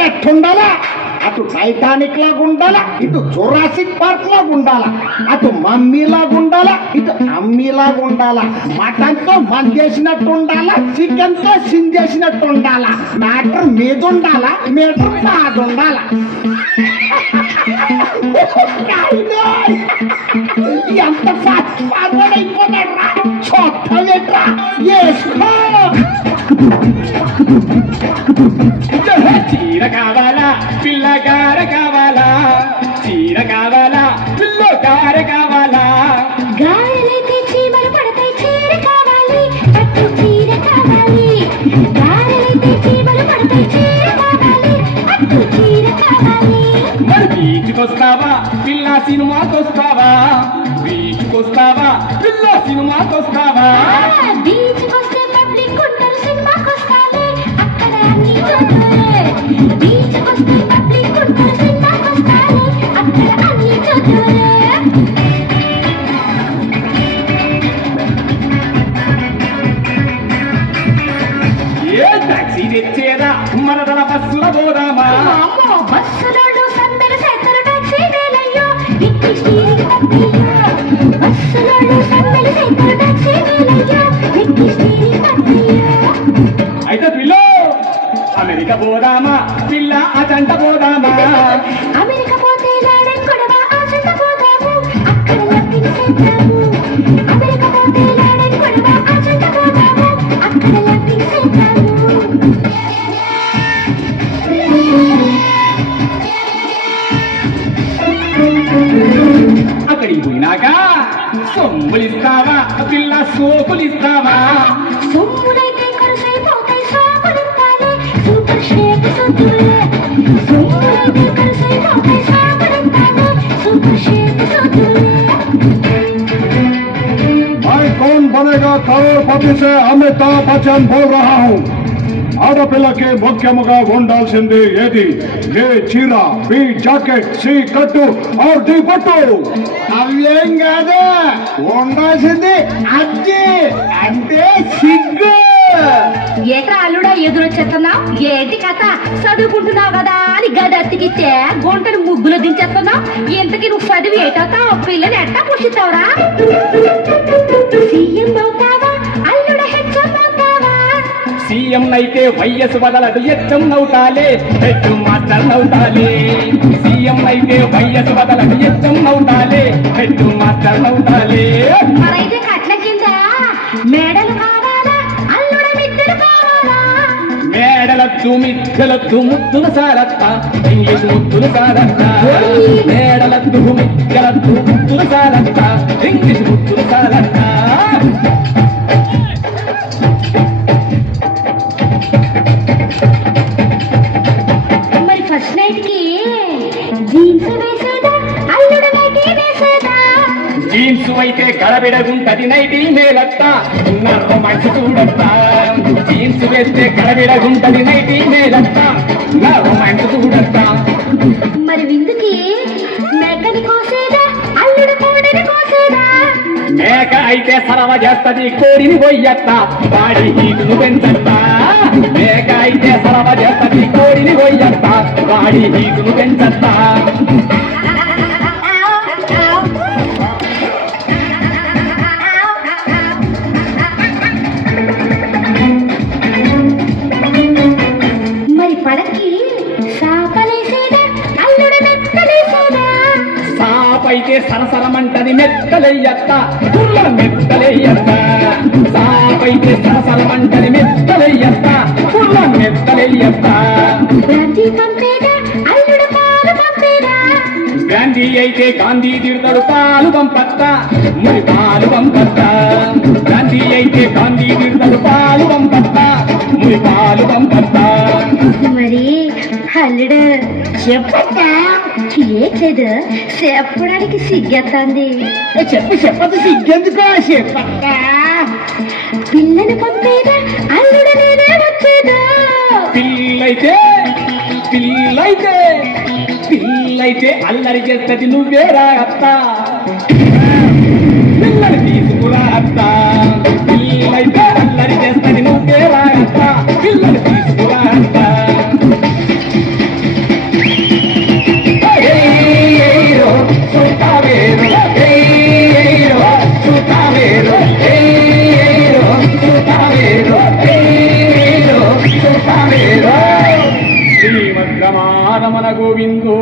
అంటే ఎట్టుండాలా? అటు టైటానిక్ లాగా ఉండాలా, ఇటు జురాసిక్ పార్క్ లాగా ఉండాలా, అటు మమ్మీ లాగా ఉండాలా, ఇటు అమ్మీ లాగా ఉండాలా, మటన్ తో మంది చేసినట్టు ఉండాలా, చికెన్ తో సిన్ చేసినట్టు ఉండాలా, మ్యాటర్ మీద ఉండాలా, మీటర్ బాధ ఉండాలా. ఎంత ఫాస్ట్ ఫార్వర్డ్ అయిపోతాడు రా, చూడరా వేసుకో. చీర కావాలా పిల్లగార కావాలా, చీర కావాలా పిల్లగార కావాలా, గారెలైతే చీమలు పడతాయి చీర కావాలి, పట్టు చీర కావాలి. గారెలైతే చీమలు పడతాయి చీర కావాలి, పట్టు చీర కావాలి. మరి బీచ్కొస్తావా పిల్ల సినిమాకొస్తావా, బీచ్కొస్తావా పిల్ల సినిమాకొస్తావా, బీచ్కొస్తే పబ్లిక్ ఉంటారు సినిమాకొస్తాలే అక్కడ అన్ని చదువులే. బీచ్కొస్తే పబ్లిక్ ఉంటారు సినిమాకొస్తాలే అక్కడ అన్ని చదువులే. ఏ టాక్సీ తెచ్చేదా మనదల బస్సుల పోదామా, బస్సులోడు సందర సేతర టాక్సీ వేలయ్యో ఇట్టి స్టీరింగ్ తప్పియ్యో. బస్సులోడు సందర సేతర టాక్సీ వేలయ్యో ఇట్టి స్టీరింగ్ తప్పియ్యో. అయితే పిల్ల అమెరికా పోదామా పిల్ల అజంట పోదామా, అమెరికా పోతే లాడెన్ కొడవ ఆచంట పోదాము అక్కడ లబ్బిని చేద్దాము. అమెరికా పోతే లాడెన్ కొడవ ఆచంట పోదాము అక్కడ లబ్బిని చేద్దాము. అక్కడికి పోయినాక సొమ్ములిస్తావా పిల్ల సోకులిస్తావా, సొమ్ములైతే కరుసైపోతాయి సోకులిస్తాలే సూపర్ షేక్ సొద్దులే. సొమ్ములైతే కరుసైపోతాయి సోకులిస్తాలే సూపర్ షేక్ సొద్దులే. मैं कौन बनेगा करोड़पति से अमिताभ बच्चन बोल रहा हूँ. ఆడపిల్లకి ముఖ్యముగా ఉండాల్సింది ఏది? ఏ చీర, బి జాకెట్, సి కట్టు, ఆర్ డి పట్టు. అవేం కాదు, ఉండాల్సింది అజ్జి అంటే సిగ్గు. ఏట్రా అల్లుడా ఎదురొచ్చేస్తున్నావు? ఏంటి కథ? చదువుకుంటున్నావు కదా అని గది అత్తికిచ్చే గుంటను ముగ్గులో దించేస్తున్నావు. ఇంతకి నువ్వు చదివి ఏటవుతావు? పిల్లని ఎట్టా పుష్టిస్తావురా? సీఎం అవుతావా అల్లుడ హెచ్ఎం అవుతావా? సీఎం అయితే వయస్సు బదలదు ఎచ్చం నవ్వుతాలే, హెడ్ మాస్టర్ నవ్వుతాలే. సీఎం అయితే వయస్సు బదలదు ఎచ్చం నవ్వుతాలే, హెడ్ మాస్టర్ నవ్వుతాలే. మరైతే కట్ల కింద మేడలు కావాలా అల్లుడ మిద్దెలు కావాలా? మేడలద్దు మిద్దెలద్దు ముద్దులు సారత్త, ఇంగ్లీష్ ముద్దులు సారత్త. మేడలద్దు మిద్దెలద్దు ముద్దులు సారత్త, ఇంగ్లీష్ ముద్దులు సారత్త. మరి ఫస్ట్ నైట్ కి జీన్స్ వేసేదా అల్లుడ నైటీ వేసేదా? జీన్స్ అయితే గడబిడగుంటది నైటీ మేలత్త, నా రొమాన్స్ చూడత్త. జీన్స్ వేస్తే గడబిడగుంటది నైటీ మేలత్త, నా రొమాన్స్ చూడత్త. మరి విందుకి మేకని కోసేదా అల్లుడ కోడని కోసేదా? మేక అయితే సరవ చేస్తది కోడిని పోయత్త, వాడి హీటును పెంచత్త. మేక అయితే సరవ చేస్తది కోడిని పోయత్త, వాడి హీటును పెంచత్త. మరి పడకి సాపలేసేదా అల్లుడ మెత్తలేసేదా? సాపైతే సరసరమంటది మెత్తలెయ్యత్త, గుర్ల మెత్తలెయ్యత్త. సాపైతే సరసరమంటది మెత్తలెయ్యత్త, గుర్ల మెత్తలెయ్యత్త. బ్రాంతి పంపేదా అల్లుడ పాలు పంపేదా? గాంధీ అయితే గాంధీ తిడతాడు పాలు పంపత్త, మరి పాలు పంపత్త. గాంధీ అయితే గాంధీ తిడతాడు పాలు పంపత్త, మరి పాలు పంపత్త. మరి అల్లుడు చెప్పట్టా ఏట్లేదు చెప్పడానికి సిగ్గెత్తంది. చెప్పదు సిగ్గెందుకో చెప్పక్క. పిల్లని పంపేదా అల్లుడ నేనే వచ్చేదా? పిల్లైతే పిల్లైతే పిల్లైతే అల్లరి చేస్తది నువ్వేరా అత్త, పిల్లని తీసుకురా అత్త. పిల్లైతే అల్లరి చేస్తది నువ్వేరా అత్త, పిల్లని తీసుకురా అత్త. శ్రీమద్రమారమణ గోవిందో